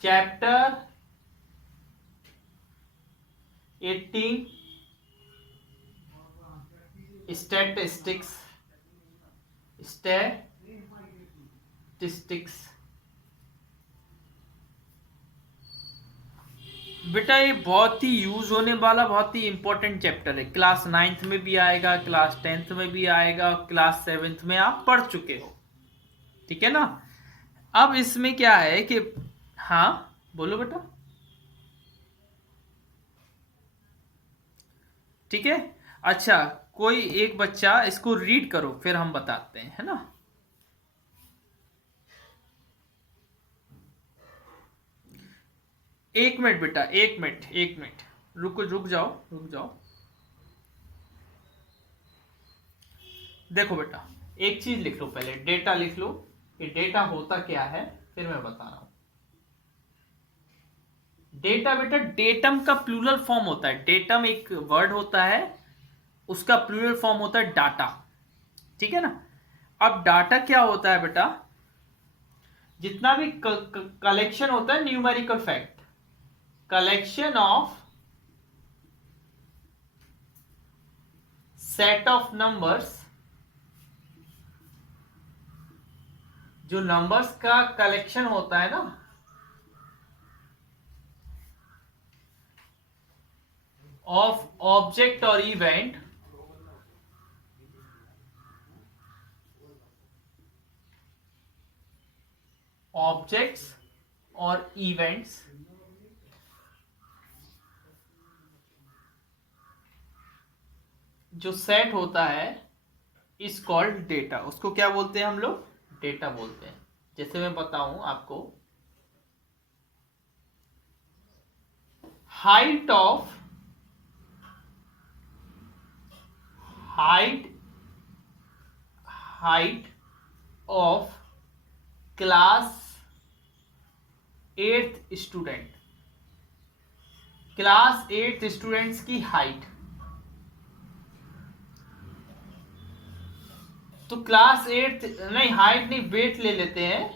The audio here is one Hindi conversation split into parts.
Chapter 18 statistics. स्टैटिस्टिक्स बेटा ये बहुत ही यूज होने वाला बहुत ही इंपॉर्टेंट चैप्टर है। क्लास 9th में भी आएगा, क्लास 10th में भी आएगा, क्लास 7th में आप पढ़ चुके हो, ठीक है ना। अब इसमें क्या है कि हाँ बोलो बेटा। ठीक है, अच्छा कोई एक बच्चा इसको रीड करो फिर हम बताते हैं, है ना। एक मिनट बेटा, एक मिनट रुक जाओ। देखो बेटा, एक चीज लिख लो, पहले डेटा लिख लो कि डेटा होता क्या है, फिर मैं बता रहा हूं। डेटा बेटा, डेटम का प्लूरल फॉर्म होता है। डेटम एक वर्ड होता है, उसका प्लूरल फॉर्म होता है डाटा, ठीक है ना। अब डाटा क्या होता है बेटा, जितना भी कलेक्शन होता है numerical fact, collection of set of numbers, जो नंबर्स का कलेक्शन होता है ना, ऑफ ऑब्जेक्ट और इवेंट, ऑब्जेक्ट्स और इवेंट्स, जो सेट होता है इज कॉल्ड डेटा। उसको क्या बोलते हैं हम लोग, डेटा बोलते हैं। जैसे मैं बताऊं आपको, height of height height of class 8th student, class 8th students की हाइट। तो क्लास 8 नहीं, हाइट नहीं, वेट ले लेते हैं।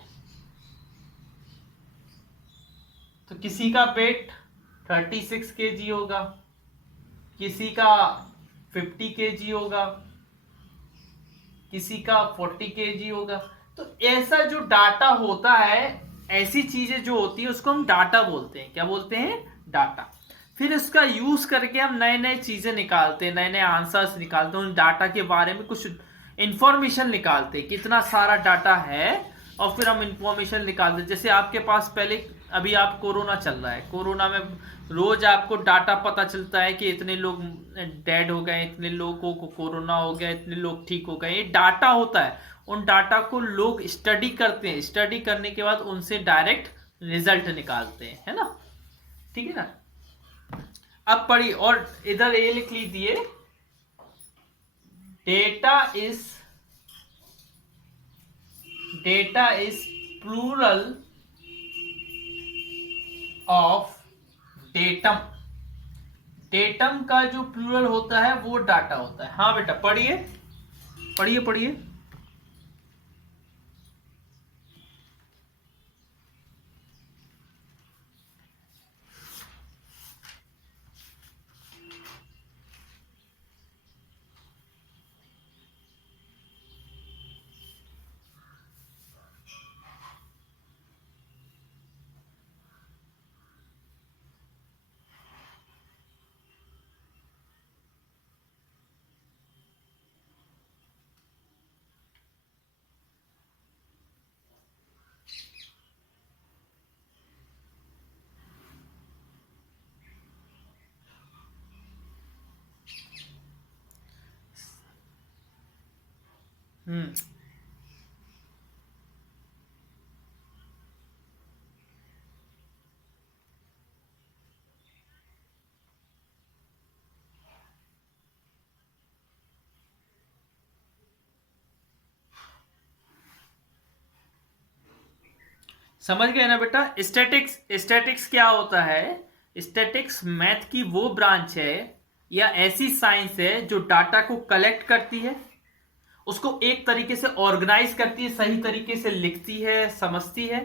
तो किसी का वेट 36 kg होगा, किसी का 50 kg होगा, किसी का 40 kg होगा। तो ऐसा जो डाटा होता है, ऐसी चीजें जो होती है उसको हम डाटा बोलते हैं। क्या बोलते हैं, डाटा। फिर इसका यूज करके हम नए नए चीजें निकालते हैं, नए नए आंसर्स निकालते हैं, उन डाटा के बारे में कुछ इंफॉर्मेशन निकालते हैं, कितना सारा डाटा है, और फिर हम इंफॉर्मेशन निकालते हैं। जैसे आपके पास पहले, अभी आप कोरोना चल रहा है, कोरोना में रोज आपको डाटा पता चलता है कि इतने लोग डेड हो गए, इतने लोगों को कोरोना हो गया, इतने लोग ठीक हो गए। ये डाटा होता है, उन डाटा को लोग स्टडी करते हैं, स्टडी करने के बाद उनसे डायरेक्ट रिजल्ट निकालते हैं, है ना। ठीक है ना। अब पढ़िए, और इधर ये लिख लीजिए, data is plural of datum. Datum का जो प्लूरल होता है वो डाटा होता है। हाँ बेटा पढ़िए पढ़िए पढ़िए। हम्म समझ गए ना बेटा। स्टैटिक्स, स्टैटिक्स क्या होता है, स्टैटिक्स मैथ की वो ब्रांच है या ऐसी साइंस है जो डाटा को कलेक्ट करती है, उसको एक तरीके से ऑर्गेनाइज करती है, सही तरीके से लिखती है, समझती है,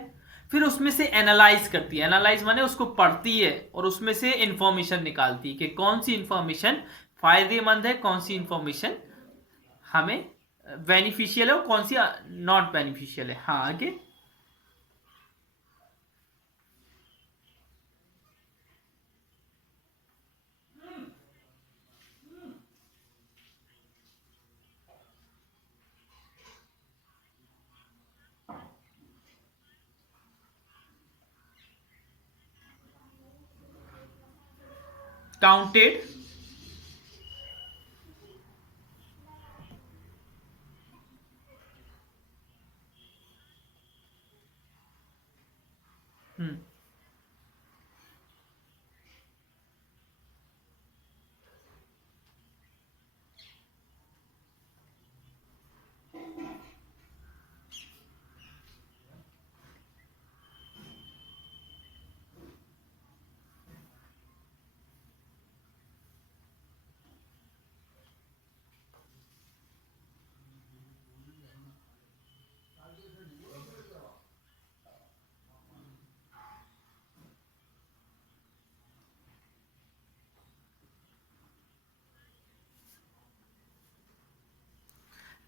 फिर उसमें से एनालाइज करती है, एनालाइज माने उसको पढ़ती है और उसमें से इंफॉर्मेशन निकालती है कि कौन सी इंफॉर्मेशन फायदेमंद है, कौन सी इंफॉर्मेशन हमें बेनिफिशियल है और कौन सी नॉट बेनिफिशियल है। हाँ आगे। काउंटेड,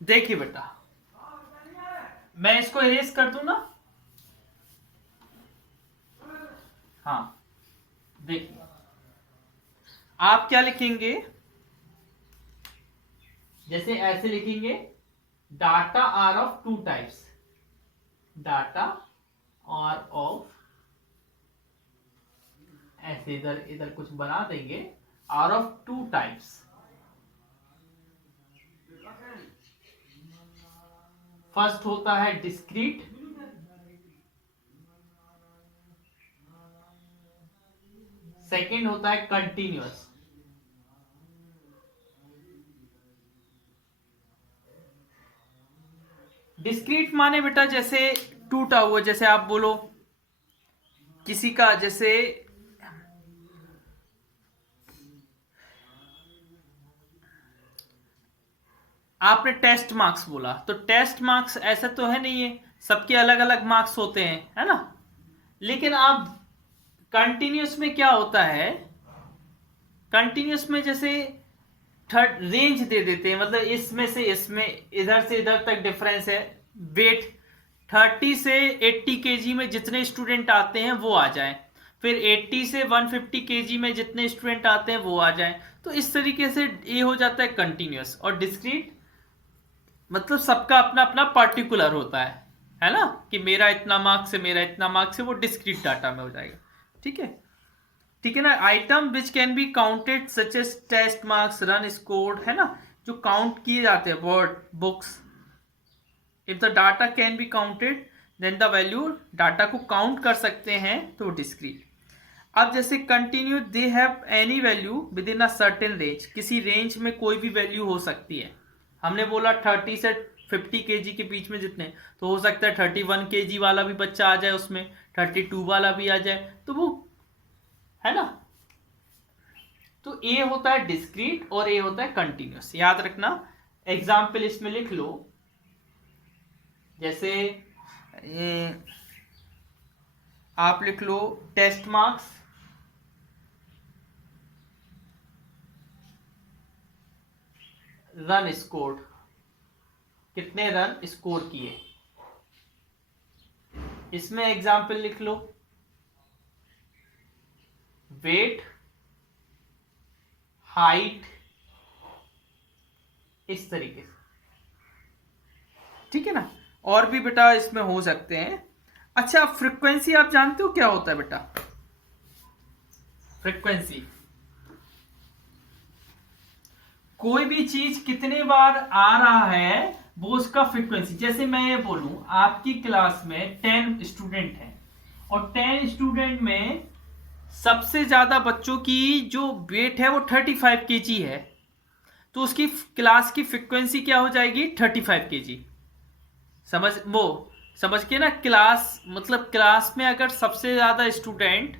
देखिए बेटा मैं इसको इरेज कर दूं ना। हाँ देखिए आप क्या लिखेंगे, जैसे ऐसे लिखेंगे data are of two types, data are of, ऐसे इधर इधर कुछ बना देंगे, are of two types. First होता है डिस्क्रीट, सेकंड होता है कंटिन्यूअस। डिस्क्रीट माने बेटा जैसे टूटा हुआ, जैसे आप बोलो किसी का, जैसे आपने टेस्ट मार्क्स बोला, तो टेस्ट मार्क्स ऐसा तो है नहीं है, सबके अलग अलग मार्क्स होते हैं, है ना। लेकिन आप कंटिन्यूअस में क्या होता है, कंटिन्यूअस में जैसे थर्ड रेंज दे देते हैं, मतलब इसमें से इसमें इधर से इधर तक डिफरेंस है, वेट 30 से 80 केजी में जितने स्टूडेंट आते हैं वो आ जाए, फिर 80 से 150 केजी में जितने स्टूडेंट आते हैं वो आ जाए। तो इस तरीके से ये हो जाता है कंटिन्यूअस। और डिस्क्रीट मतलब सबका अपना अपना पर्टिकुलर होता है ना, कि मेरा इतना मार्क्स है, मेरा इतना मार्क्स है, वो डिस्क्रीट डाटा में हो जाएगा। ठीक है, ठीक है ना। Item which can be counted such as test marks, run scored, है ना, जो काउंट किए जाते हैं, word books. If the data can be counted then the value, data को काउंट कर सकते हैं तो डिस्क्रीट। अब जैसे continue, they have any value within a certain range, किसी रेंज में कोई भी वैल्यू हो सकती है। हमने बोला 30 से 50 केजी के बीच में जितने, तो हो सकता है 31 केजी वाला भी बच्चा आ जाए उसमें, 32 वाला भी आ जाए, तो वो, है ना। तो ए होता है डिस्क्रीट और ए होता है कंटिन्यूअस, याद रखना। एग्जाम्पल इसमें लिख लो, जैसे आप लिख लो टेस्ट मार्क्स, रन स्कोर्ड, कितने रन स्कोर किए। इसमें एग्जाम्पल लिख लो वेट, हाइट, इस तरीके से, ठीक है ना। और भी बेटा इसमें हो सकते हैं। अच्छा, फ्रीक्वेंसी आप जानते हो क्या होता है बेटा? फ्रीक्वेंसी, कोई भी चीज कितने बार आ रहा है वो उसका फ्रीक्वेंसी। जैसे मैं ये बोलूं आपकी क्लास में 10 स्टूडेंट हैं और 10 स्टूडेंट में सबसे ज्यादा बच्चों की जो वेट है वो 35 केजी है, तो उसकी क्लास की फ्रीक्वेंसी क्या हो जाएगी? 35 केजी। समझ के ना, क्लास मतलब क्लास में अगर सबसे ज्यादा स्टूडेंट,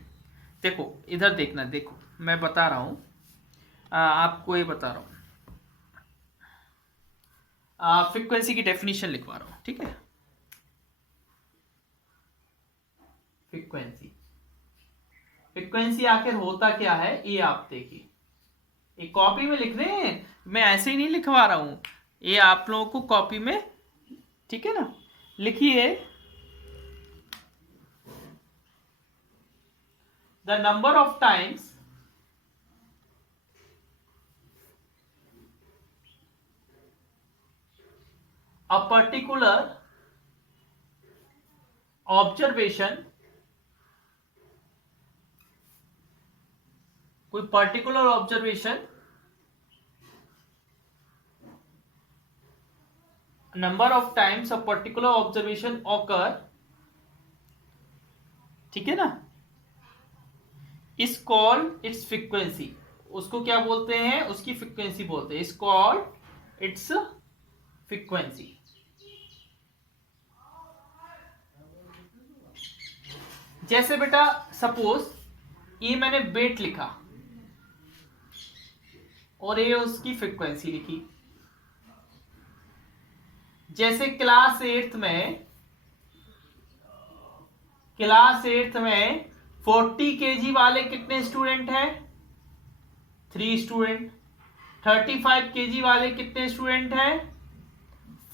देखो इधर देखना, देखो मैं बता रहा हूं, आपको ये बता रहा हूं, फ्रीक्वेंसी की डेफिनेशन लिखवा रहा हूं, ठीक है। फ्रीक्वेंसी। फ्रीक्वेंसी आखिर होता क्या है ये आप देखिए, एक कॉपी में लिख रहे हैं, मैं ऐसे ही नहीं लिखवा रहा हूं, ये आप लोगों को कॉपी में, ठीक है ना, लिखिए। The number of times a particular observation, कोई particular observation, number of times a particular observation occur, ठीक है ना, इज कॉल्ड इट्स फ्रीक्वेंसी, उसको क्या बोलते हैं, उसकी फ्रीक्वेंसी बोलते हैं, इज कॉल्ड इट्स फ्रीक्वेंसी। जैसे बेटा सपोज ये मैंने वेट लिखा और ये उसकी फ्रीक्वेंसी लिखी। जैसे क्लास एट्थ में 40 केजी वाले कितने स्टूडेंट हैं, 3 स्टूडेंट। 35 केजी वाले कितने स्टूडेंट हैं,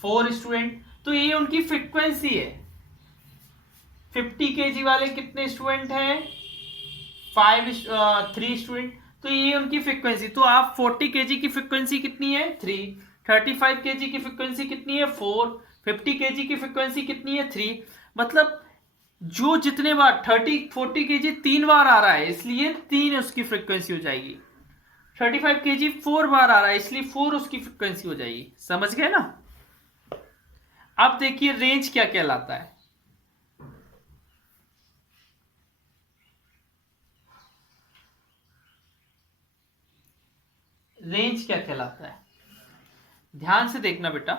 4 स्टूडेंट। तो ये उनकी फ्रीक्वेंसी है। 50 केजी वाले कितने स्टूडेंट हैं, 3 स्टूडेंट। तो ये उनकी फ्रीक्वेंसी। तो आप 40 केजी की फ्रीक्वेंसी कितनी है, 3। 35 केजी की फ्रीक्वेंसी कितनी है, 4। 50 केजी की फ्रीक्वेंसी कितनी है, 3। मतलब जो जितने बार 40 केजी 3 बार आ रहा है इसलिए 3 उसकी फ्रीक्वेंसी हो जाएगी। 35 केजी 4 बार आ रहा है इसलिए 4 उसकी फ्रीक्वेंसी हो जाएगी। समझ गए ना। अब देखिए रेंज क्या कहलाता है। रेंज क्या कहलाता है, ध्यान से देखना बेटा।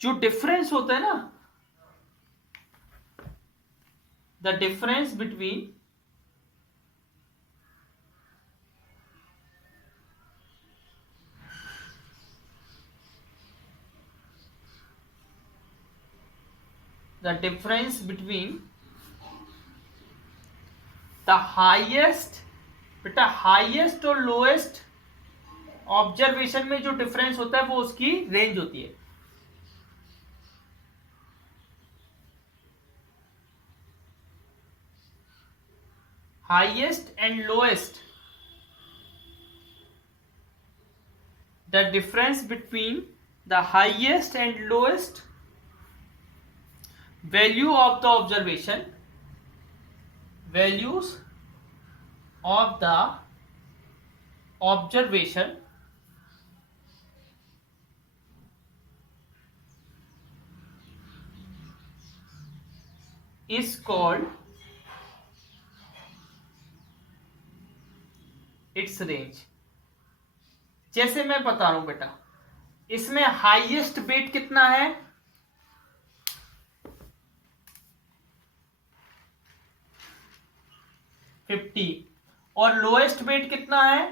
जो डिफरेंस होता है ना, the difference between the highest, बेटा हाईएस्ट और लोएस्ट ऑब्जर्वेशन में जो डिफरेंस होता है वो उसकी रेंज होती है। Highest and lowest, the difference between the highest and lowest value of the observation, values of the observation is called its range। जैसे मैं बता रहा हूं बेटा, इसमें हाईएस्ट वेट कितना है, 50 और लोएस्ट वेट कितना है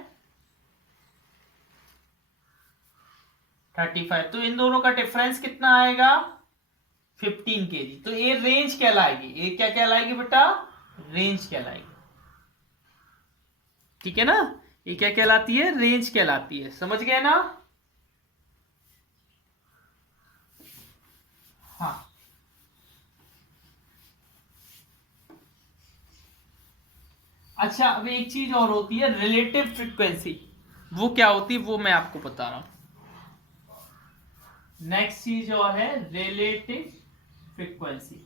35। तो इन दोनों का डिफरेंस कितना आएगा 15 केजी। तो ये रेंज कहलाएगी। ये क्या कहलाएगी बेटा, रेंज कहलाएगी। ठीक है ना, ये क्या कहलाती है, रेंज कहलाती है। समझ गए ना। हाँ अच्छा, अब एक चीज और होती है रिलेटिव फ्रीक्वेंसी। वो क्या होती है वो मैं आपको बता रहा हूं। नेक्स्ट चीज और है रिलेटिव फ्रीक्वेंसी।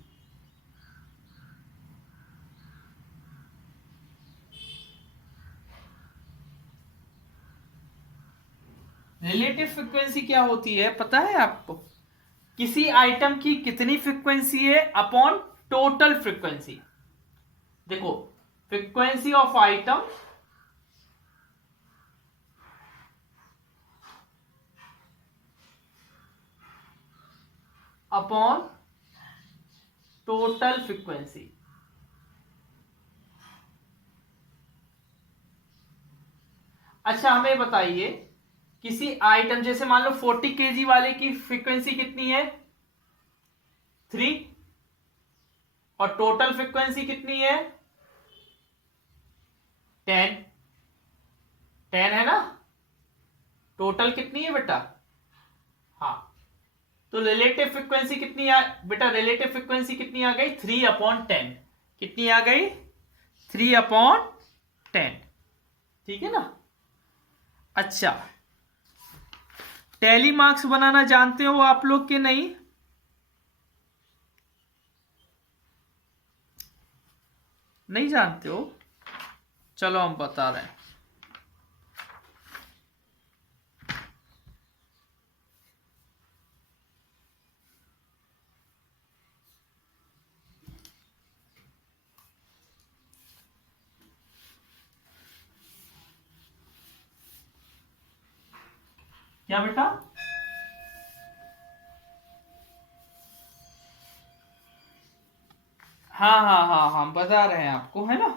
रिलेटिव फ्रीक्वेंसी क्या होती है पता है आपको, किसी आइटम की कितनी फ्रीक्वेंसी है अपॉन टोटल फ्रीक्वेंसी। देखो frequency of item upon total frequency. अच्छा हमें बताइए, किसी आइटम जैसे मान लो 40 केजी वाले की फ्रीक्वेंसी कितनी है 3 और टोटल फ्रीक्वेंसी कितनी है? 10। 10 है ना? टोटल कितनी है बेटा? हाँ, तो रिलेटिव फ्रीक्वेंसी कितनी आ बेटा? रिलेटिव फ्रीक्वेंसी कितनी आ गई? 3/10। कितनी आ गई? 3/10। ठीक है ना? अच्छा, टैली मार्क्स बनाना जानते हो आप लोग के नहीं? नहीं जानते हो? चलो हम बता रहे हैं। क्या बेटा? हाँ हाँ हाँ हाँ, बता रहे हैं आपको, है ना?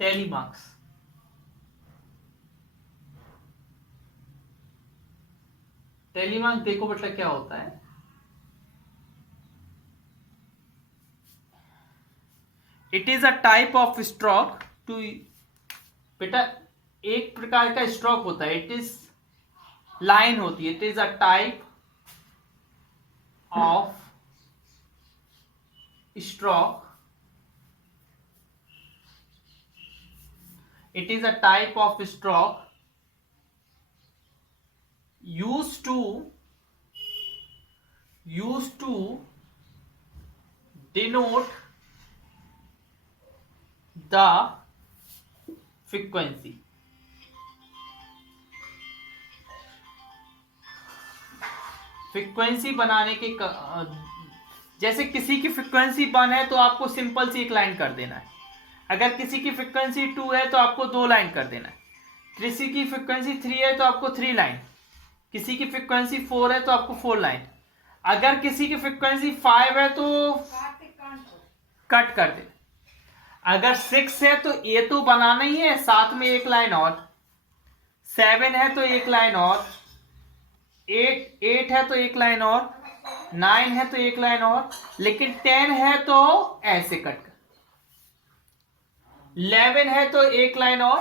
टैली मार्क्स, टैली मार्क्स देखो बेटा क्या होता है। It is a type of stroke to, बेटा एक प्रकार का स्ट्रोक होता है। इट इज लाइन होती है। It is a type of stroke, it is a type of stroke used to denote the frequency। Frequency बनाने के जैसे किसी की फ्रीक्वेंसी 1 है तो आपको सिंपल सी एक लाइन कर देना है। अगर किसी की फ्रीक्वेंसी 2 है तो आपको 2 लाइन कर देना है। किसी की फ्रीक्वेंसी 3 है तो आपको 3 लाइन। किसी की फ्रीक्वेंसी 4 है तो आपको 4 लाइन। अगर किसी की फ्रीक्वेंसी 5 है तो कट कर दे। अगर 6 है तो ये तो बनाना ही है, साथ में एक लाइन और। 7 है तो एक लाइन और। 8 है तो एक लाइन और। 9 है तो एक लाइन और। लेकिन 10 है तो ऐसे कट कर। 11 है तो एक लाइन और।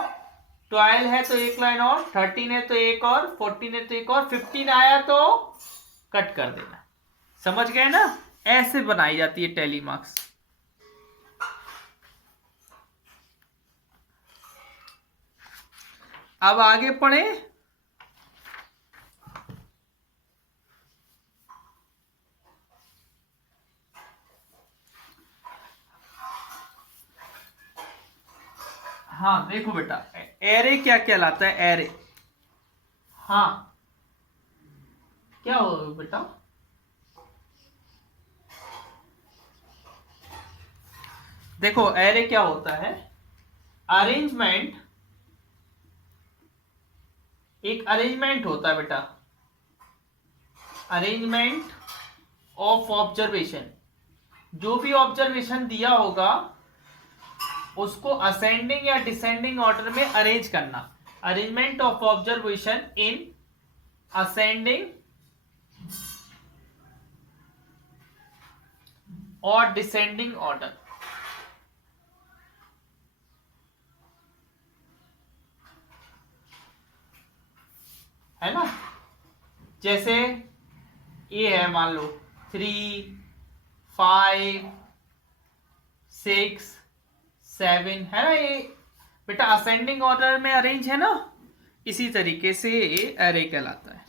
12 है तो एक लाइन और। 13 है तो एक और। 14 है तो एक और। 15 आया तो कट कर देना। समझ गए ना? ऐसे बनाई जाती है टैली मार्क्स। अब आगे पढ़े। हाँ देखो बेटा, एरे क्या कहलाता है? एरे, हाँ क्या हो बेटा? देखो एरे क्या होता है? अरेंजमेंट, एक अरेंजमेंट होता है बेटा। अरेंजमेंट ऑफ ऑब्जर्वेशन, जो भी ऑब्जर्वेशन दिया होगा उसको असेंडिंग या डिसेंडिंग ऑर्डर में अरेंज करना। Arrangement of observation in ascending और डिसेंडिंग ऑर्डर। है ना? जैसे ये है, मान लो 3, 5, 6, 7, है ना? ये बेटा असेंडिंग ऑर्डर में अरेंज है ना? इसी तरीके से ये एरे कहलाता है।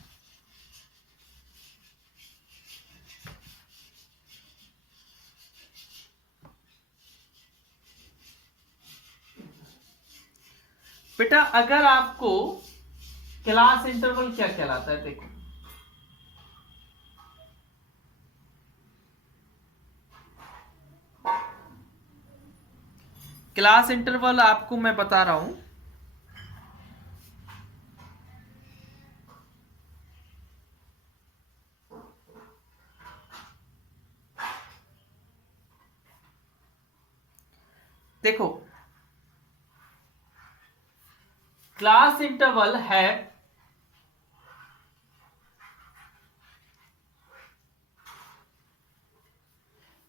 बेटा अगर आपको क्लास इंटरवल क्या कहलाता है? देखो क्लास इंटरवल आपको मैं बता रहा हूं। देखो क्लास इंटरवल है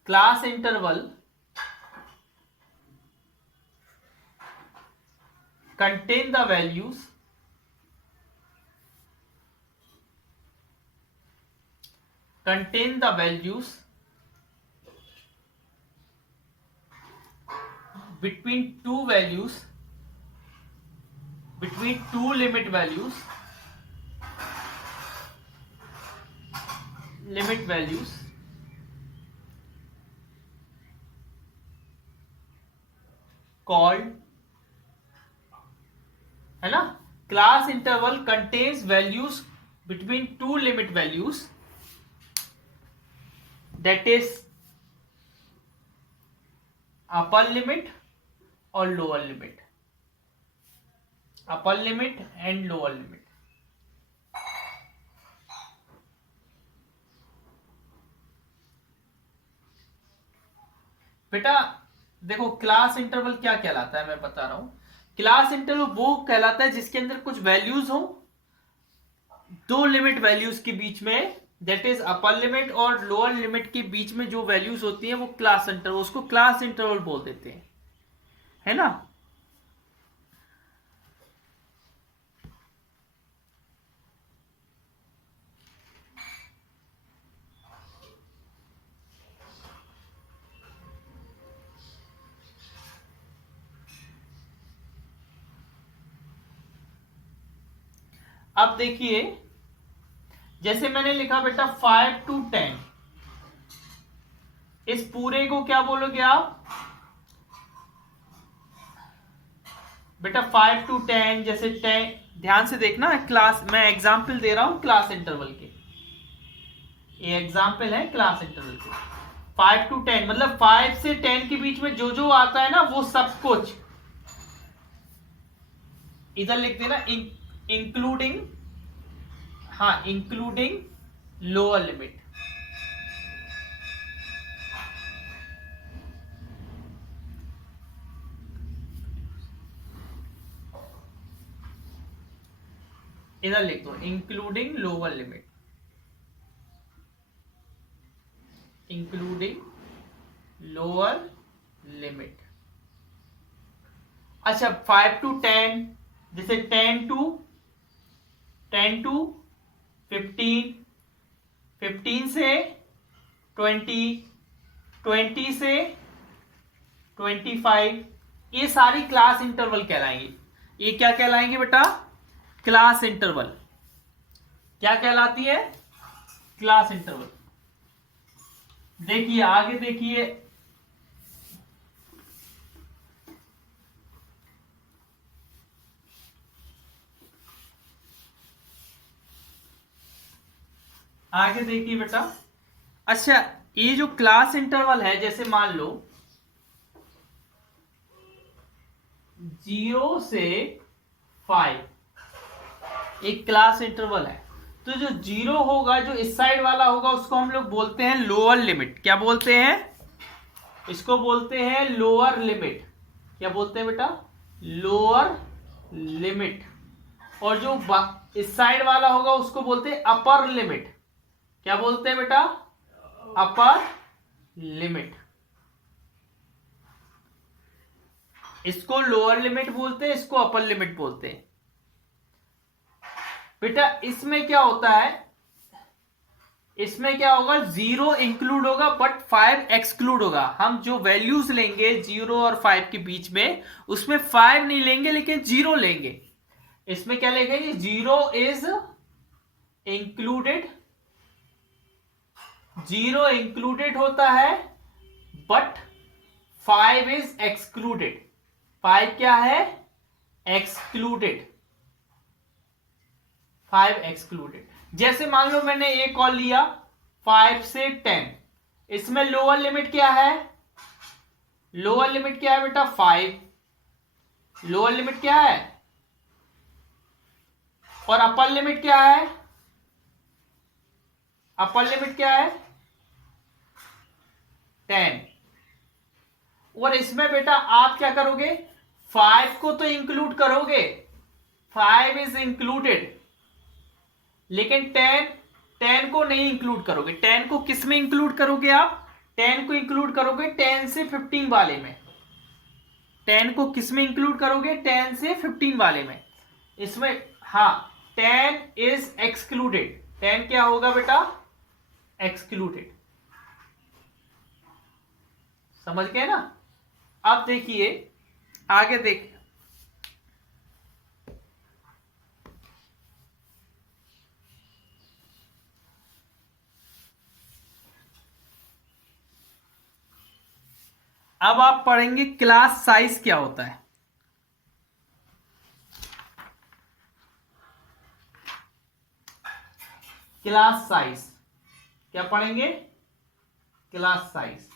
class interval contain the values between two values, between two limit values called, है ना, class interval contains values between two limit values that is upper limit और lower limit, upper limit and lower limit. बेटा देखो क्लास इंटरवल क्या कहलाता है, मैं बता रहा हूं। क्लास इंटरवल वो कहलाता है जिसके अंदर कुछ वैल्यूज हो, दो लिमिट वैल्यूज के बीच में, दैट इज अपर लिमिट और लोअर लिमिट के बीच में जो वैल्यूज होती हैं वो क्लास इंटरवल, उसको क्लास इंटरवल बोल देते हैं, है ना। अब देखिए जैसे मैंने लिखा बेटा 5 to 10, इस पूरे को क्या बोलोगे आप बेटा 5 to 10, जैसे 10, ध्यान से देखना क्लास, मैं एग्जाम्पल दे रहा हूं क्लास इंटरवल के, ये एग्जाम्पल है क्लास इंटरवल के। 5 to 10 मतलब 5 से 10 के बीच में जो जो आता है ना वो सब कुछ इधर लिख देना, इंक्लूडिंग, हाँ इंक्लूडिंग लोअर लिमिट। इधर लिख दो including lower limit, including lower limit. अच्छा 5 to 10, जैसे 10 to 15, 15 से 20, 20 से 25, ये सारी क्लास इंटरवल कहलाएंगी। ये क्या कहलाएंगे बेटा, क्लास इंटरवल। क्या कहलाती है, क्लास इंटरवल। देखिए आगे देखिए, आगे देखिए बेटा। अच्छा ये जो क्लास इंटरवल है, जैसे मान लो 0 से 5 एक क्लास इंटरवल है, तो जो 0 होगा, जो इस साइड वाला होगा, उसको हम लोग बोलते हैं लोअर लिमिट। क्या बोलते हैं, इसको बोलते हैं लोअर लिमिट। क्या बोलते हैं बेटा, लोअर लिमिट। और जो इस साइड वाला होगा उसको बोलते हैं अपर लिमिट। क्या बोलते हैं बेटा, अपर लिमिट। इसको लोअर लिमिट बोलते हैं, इसको अपर लिमिट बोलते हैं। बेटा इसमें क्या होता है, इसमें क्या होगा, 0 इंक्लूड होगा बट 5 एक्सक्लूड होगा। हम जो वैल्यूज लेंगे 0 और 5 के बीच में, उसमें 5 नहीं लेंगे लेकिन 0 लेंगे। इसमें क्या लेंगे, 0 इज इंक्लूडेड, 0 इंक्लूडेड होता है बट 5 इज एक्सक्लूडेड। 5 क्या है, एक्सक्लूडेड, 5 एक्सक्लूडेड। जैसे मान लो मैंने एक कॉल लिया 5 से 10, इसमें लोअर लिमिट क्या है, लोअर लिमिट क्या है बेटा, 5। लोअर लिमिट क्या है, और अपर लिमिट क्या है, अपर लिमिट क्या है 10। और इसमें बेटा आप क्या करोगे, 5 को तो इंक्लूड करोगे, 5 इज इंक्लूडेड, लेकिन 10 को नहीं इंक्लूड करोगे। 10 को किस में इंक्लूड करोगे आप, 10 को इंक्लूड करोगे 10 से 15 वाले में। 10 को किस में इंक्लूड करोगे, 10 से 15 वाले में। इसमें हाँ 10 इज एक्सक्लूडेड, 10 क्या होगा बेटा, एक्सक्लूडेड। समझ गए ना। अब देखिए आगे देखिए, अब आप पढ़ेंगे क्लास साइज क्या होता है। क्लास साइज क्या पढ़ेंगे, क्लास साइज।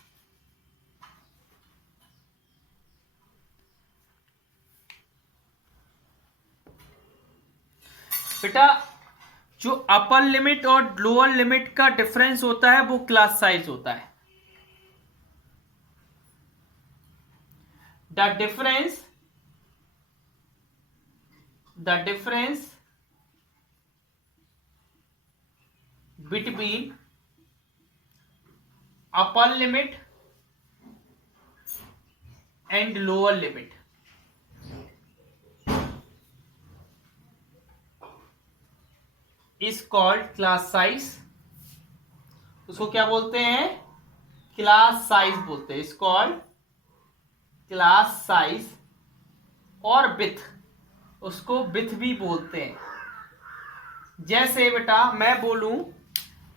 बेटा जो अपर लिमिट और लोअर लिमिट का डिफरेंस होता है वो क्लास साइज होता है। The difference between upper limit and lower limit is called class size। उसको क्या बोलते हैं, क्लास साइज बोलते हैं, इस कॉल्ड क्लास साइज। और विथ, उसको विथ भी बोलते हैं। जैसे बेटा मैं बोलूं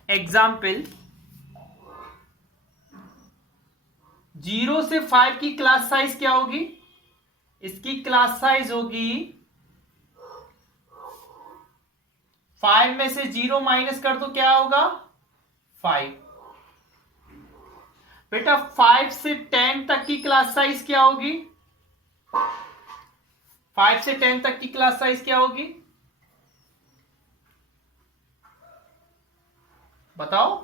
एग्जाम्पल, 0 से 5 की क्लास साइज क्या होगी, इसकी क्लास साइज होगी 5 में से 0 माइनस कर दो क्या होगा 5। बेटा 5 से 10 तक की क्लास साइज क्या होगी, 5 से 10 तक की क्लास साइज क्या होगी बताओ।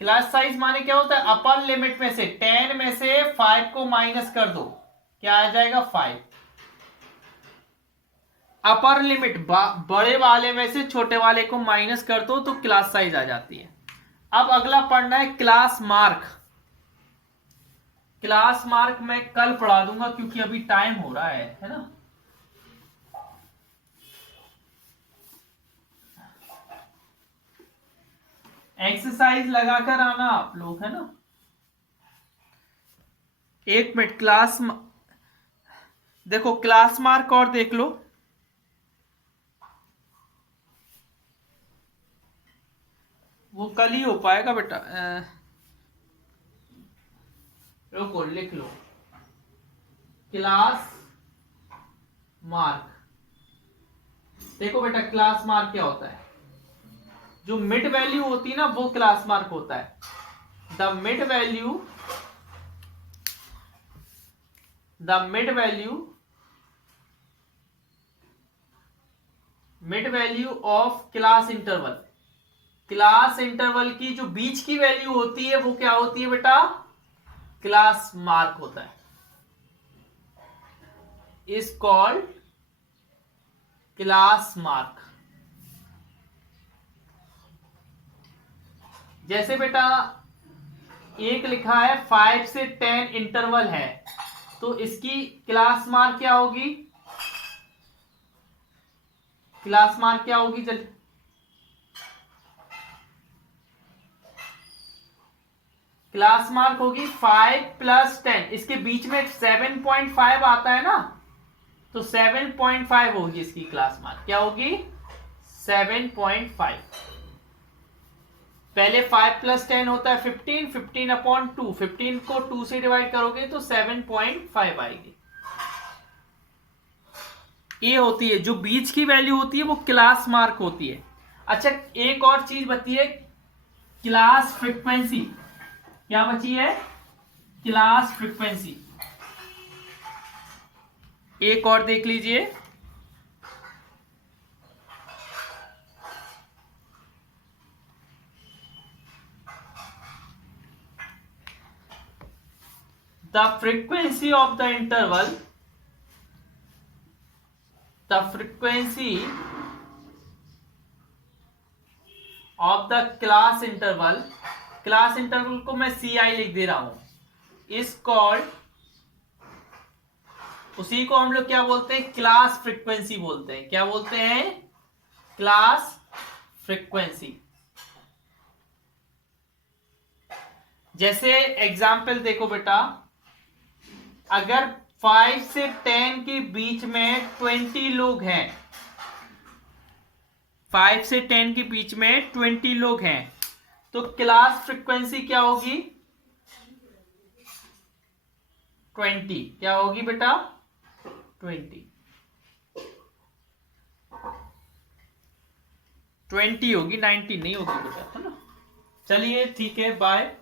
क्लास साइज माने क्या होता है, अपर लिमिट में से 10 में से 5 को माइनस कर दो क्या आ जाएगा 5। अपर लिमिट बड़े वाले में से छोटे वाले को माइनस कर दो तो क्लास साइज आ जाती है। अब अगला पढ़ना है क्लास मार्क। क्लास मार्क मैं कल पढ़ा दूंगा क्योंकि अभी टाइम हो रहा है ना। एक्सरसाइज लगाकर आना आप लोग, है ना। 1 मिनट, देखो क्लास मार्क और देख लो। वो कल ही हो पाएगा बेटा, रुको लिख लो क्लास मार्क। देखो बेटा क्लास मार्क क्या होता है, जो मिड वैल्यू होती है ना वो क्लास मार्क होता है। The mid value of class interval. Class interval की जो बीच की वैल्यू होती है वो क्या होती है बेटा, क्लास मार्क होता है, इज कॉल्ड क्लास मार्क। जैसे बेटा एक लिखा है 5 से 10 इंटरवल है तो इसकी क्लास मार्क क्या होगी, क्लास मार्क क्या होगी क्लास मार्क होगी 5 + 10। इसके बीच में 7.5 आता है ना तो 7.5 होगी इसकी क्लास मार्क, क्या होगी 7.5। पहले 5 + 10 होता है 15, 15/2, 15 को 2 से डिवाइड करोगे तो 7.5 आएगी। ये होती है जो बीच की वैल्यू होती है वो क्लास मार्क होती है। अच्छा एक और चीज बची है, क्लास फ्रीक्वेंसी। क्या बची है, क्लास फ्रीक्वेंसी। एक और देख लीजिए, the frequency of the interval, the frequency of the class interval, class interval को मैं सी आई लिख दे रहा हूं, इज कॉल्ड, उसी को हम लोग क्या बोलते हैं, क्लास फ्रीक्वेंसी बोलते हैं। क्या बोलते हैं, क्लास फ्रीक्वेंसी। जैसे एग्जाम्पल देखो बेटा, अगर 5 से 10 के बीच में 20 लोग हैं, 5 से 10 के बीच में 20 लोग हैं, तो क्लास फ्रीक्वेंसी क्या होगी, 20। क्या होगी बेटा, 20 होगी, 19 नहीं होगी बेटा, है ना। चलिए ठीक है, बाय।